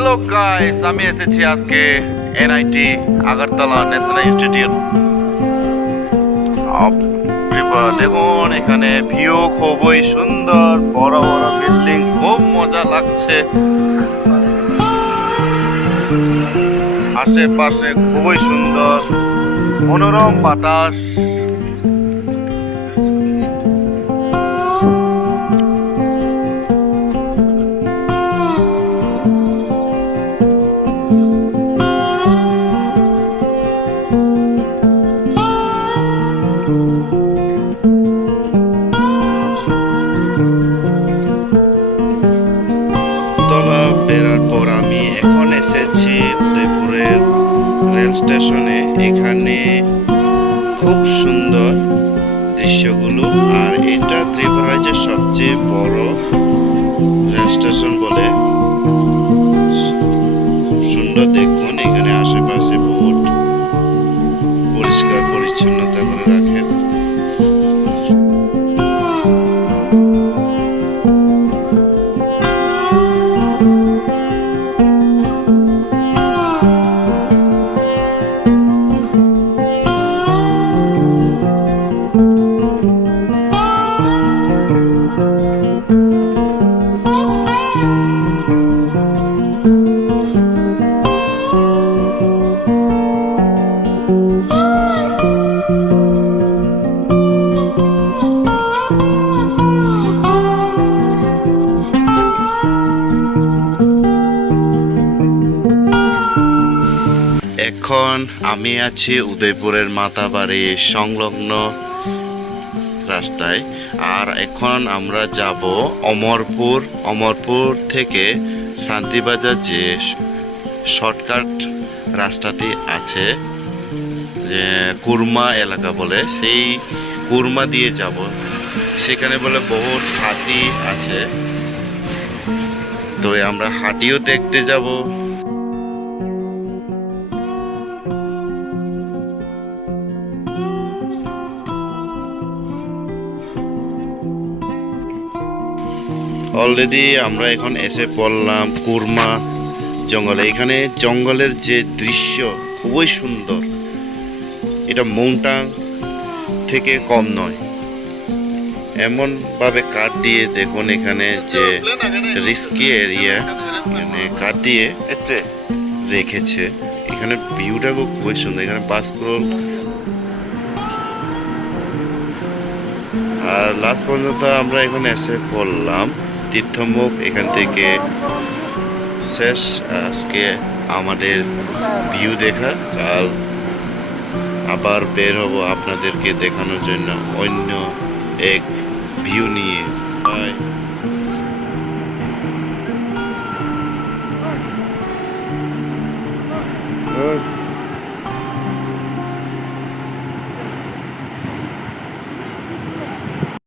Hello guys, আমি এসেছি আজকে NIT Agartala national institute of Tripura. দেখুন এখানে ভিউ খুবই সুন্দর, বড় বড় বিল্ডিং, খুব মজা লাগছে। আশেপাশে খুবই সুন্দর মনোরম বাতাস। বেরার পর আমি এখন এসেছি উদয়পুরের রেল স্টেশনে। এখানে খুব সুন্দর দৃশ্যগুলো, আর এটা ত্রিপুরার যে সবচেয়ে বড় রেল স্টেশন বলে। খুব সুন্দর, দেখুন এখানে আশেপাশে বহুত পরিষ্কার পরিচ্ছন্নতা করে রাখেন। এখন আমি আছি উদয়পুরের মাতাবাড়ি সংলগ্ন রাস্তায়, আর এখন আমরা যাব অমরপুর থেকে শান্তিবাজার যে শর্টকাট রাস্তাটি আছে, যে কুরমা এলাকা বলে, সেই কুরমা দিয়ে যাব। সেখানে বলে বহুত হাতি আছে, তো আমরা হাতিও দেখতে যাব। অলরেডি আমরা এখন এসে পড়লাম কুরমা জঙ্গলে। এখানে জঙ্গলের যে দৃশ্য খুবই সুন্দর, এটা মাউন্টান থেকে কম নয়। এমনভাবে কাঠ দিয়ে দেখুন, এখানে যে রিস্কি এরিয়া, এখানে কাঠ দিয়ে রেখেছে। এখানে ভিউটাও খুবই সুন্দর। এখানে বাসক্রল, আর লাস্ট পর্যন্ত আমরা এখানে এসে পড়লাম তীর্থমুখ। এখান থেকে শেষ আজকে আমাদের ভিউ দেখা। কাল আবার বের হব আপনাদেরকে দেখানোর জন্য অন্য এক ভিউ নিয়ে। বাই।